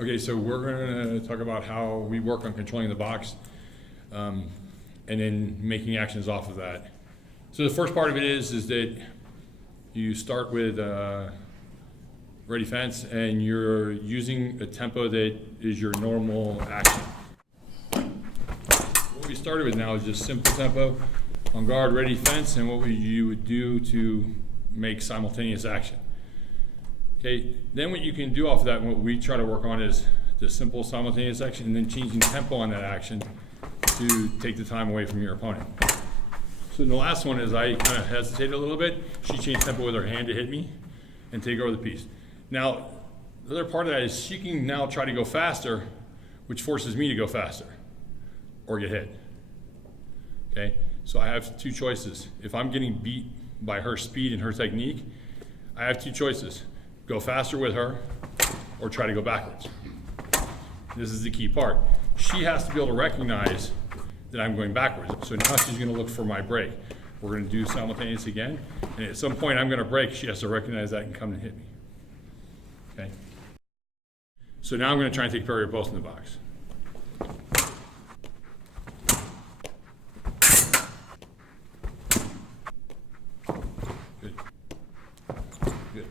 Okay, so we're going to talk about how we work on controlling the box and then making actions off of that. So the first part of it is that you start with ready fence and you're using a tempo that is your normal action. What we started with now is just simple tempo, on guard, ready fence, and what you would do to make simultaneous action. Okay, then what you can do off of that, and what we try to work on is the simple simultaneous action and then changing tempo on that action to take the time away from your opponent. So the last one is I kind of hesitated a little bit. She changed tempo with her hand to hit me and take over the piece. Now, the other part of that is she can now try to go faster, which forces me to go faster or get hit. Okay, so I have two choices. If I'm getting beat by her speed and her technique, I have two choices. Go faster with her or try to go backwards. This is the key part. She has to be able to recognize that I'm going backwards. So now she's gonna look for my break. We're gonna do simultaneous again, and at some point I'm gonna break, she has to recognize that and come and hit me. Okay? So now I'm gonna try and take parry or post in the box. Good. Good.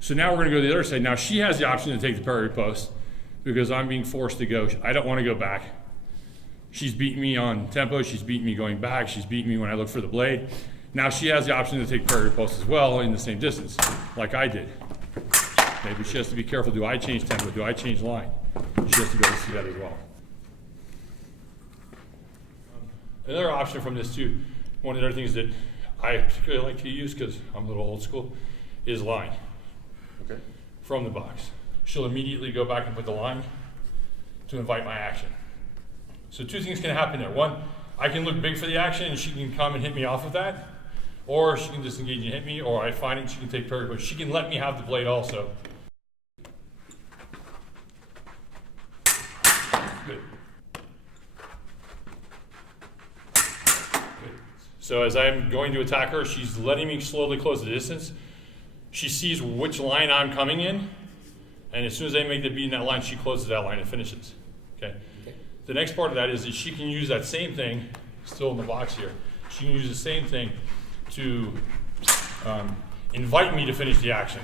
So now we're gonna go to the other side. Now she has the option to take the parry or post because I'm being forced to go. I don't wanna go back. She's beating me on tempo, she's beating me going back, she's beating me when I look for the blade. Now she has the option to take parry or post as well in the same distance, like I did. Okay, but she has to be careful. Do I change tempo? Do I change line? She has to be able to see that as well. Another option from this too, one of the other things that I particularly like to use because I'm a little old school, is line. Okay. From the box. She'll immediately go back and put the line to invite my action. So two things can happen there. One, I can look big for the action and she can come and hit me off of that, or she can disengage and hit me, or I find it, she can take parry, but she can let me have the blade also. Good. Good. So as I'm going to attack her, she's letting me slowly close the distance. She sees which line I'm coming in, and as soon as I make the beat in that line, she closes that line and finishes. Okay. The next part of that is that she can use that same thing, still in the box here, she can use the same thing to invite me to finish the action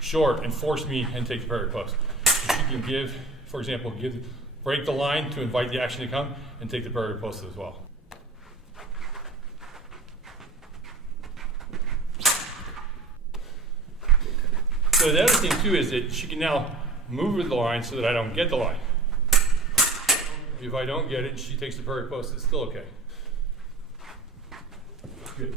short and force me and take the parry post. So she can give, for example, break the line to invite the action to come and take the parry post as well. So the other thing too is that she can now move with the line so that I don't get the line. If I don't get it and she takes the parry post, it's still okay. Good.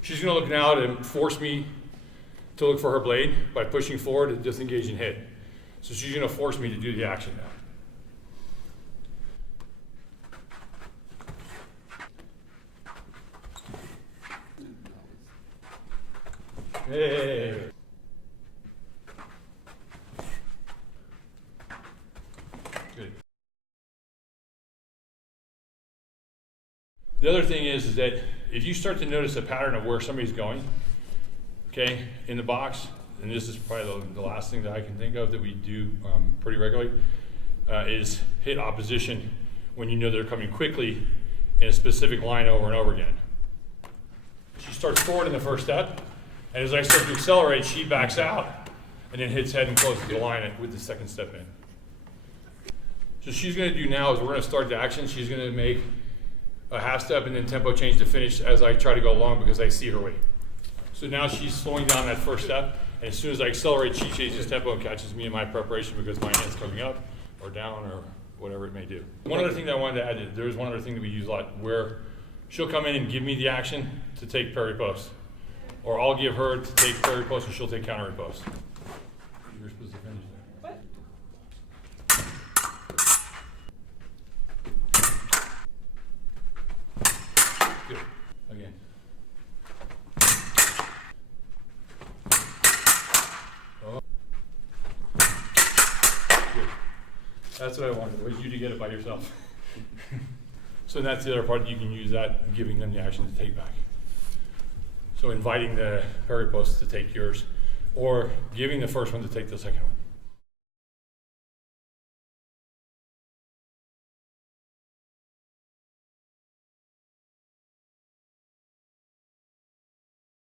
She's going to look now to force me to look for her blade by pushing forward to disengage and hit. So she's going to force me to do the action now. Hey. Good. The other thing is that if you start to notice a pattern of where somebody's going, okay, in the box, and this is probably the last thing that I can think of that we do pretty regularly, is hit opposition when you know they're coming quickly in a specific line over and over again. She starts forward in the first step, and as I start to accelerate, she backs out and then hits head and closes the line with the second step in. So she's going to do now is we're going to start the action. She's going to make a half step and then tempo change to finish as I try to go along because I see her weight. So now she's slowing down that first step, and as soon as I accelerate, she changes tempo and catches me in my preparation because my hand's coming up or down or whatever it may do. One other thing that I wanted to add, there's one other thing that we use a lot where she'll come in and give me the action to take parry post, or I'll give her to take parry post and she'll take counter post. You're supposed to finish there. What? Good. Again. Oh. Good. That's what I wanted, was you to get it by yourself. So that's the other part, you can use that, giving them the action to take back. So inviting the ferry post to take yours, or giving the first one to take the second one.